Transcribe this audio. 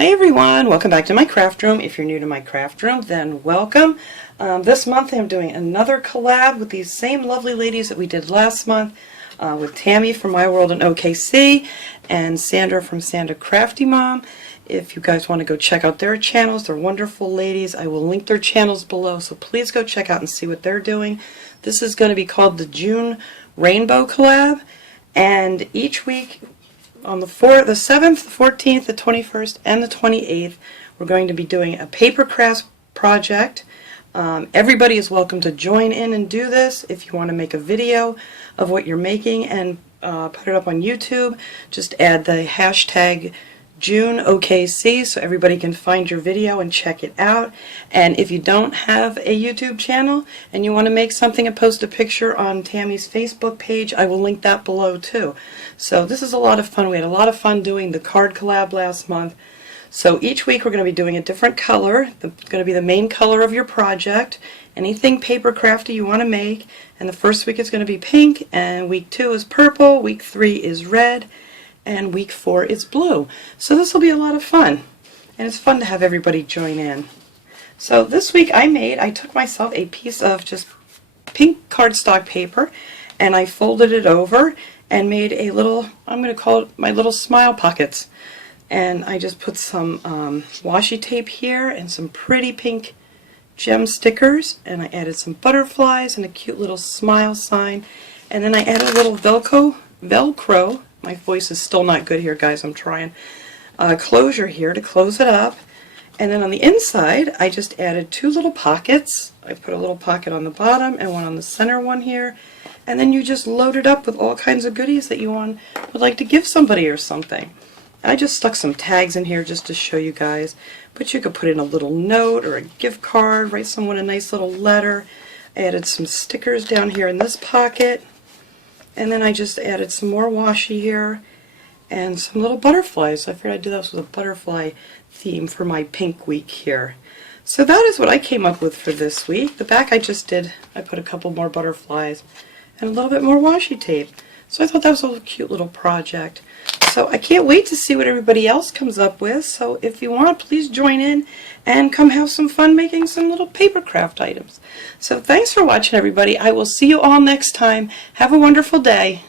Hi everyone, welcome back to my craft room. If you're new to my craft room, then welcome. This month I'm doing another collab with these same lovely ladies that we did last month with Tammy from My World in OKC and Sandra from Sandra Crafty Mom. If you guys want to go check out their channels, they're wonderful ladies. I will link their channels below, so please go check out and see what they're doing. This is going to be called the June Rainbow Collab, and each week on the 7th, the 14th, the 21st, and the 28th, we're going to be doing a paper crafts project. Everybody is welcome to join in and do this. If you want to make a video of what you're making and put it up on YouTube, just add the hashtag JuneOKC so everybody can find your video and check it out. And if you don't have a YouTube channel and you want to make something and post a picture on Tammy's Facebook page, I will link that below too. So this is a lot of fun. We had a lot of fun doing the card collab last month. So each week we're going to be doing a different color. It's going to be the main color of your project. Anything paper crafty you want to make. And the first week is going to be pink, and week 2 is purple, week 3 is red, and week 4 is blue. So this will be a lot of fun, and it's fun to have everybody join in. So this week I took myself a piece of just pink cardstock paper and I folded it over and made a little, I'm going to call it my little smile pockets. And I just put some washi tape here and some pretty pink gem stickers, and I added some butterflies and a cute little smile sign, and then I added a little Velcro. My voice is still not good here, guys. I'm trying. Closure here to close it up. And then on the inside, I just added 2 little pockets. I put a little pocket on the bottom and one on the center one here. And then you just load it up with all kinds of goodies that you would like to give somebody or something. I just stuck some tags in here just to show you guys. But you could put in a little note or a gift card, write someone a nice little letter. I added some stickers down here in this pocket. And then I just added some more washi here and some little butterflies. I figured I'd do this with a butterfly theme for my pink week here. So that is what I came up with for this week. The back I put a couple more butterflies and a little bit more washi tape. So I thought that was a cute little project. So I can't wait to see what everybody else comes up with. So if you want, please join in and come have some fun making some little paper craft items. So thanks for watching, everybody. I will see you all next time. Have a wonderful day.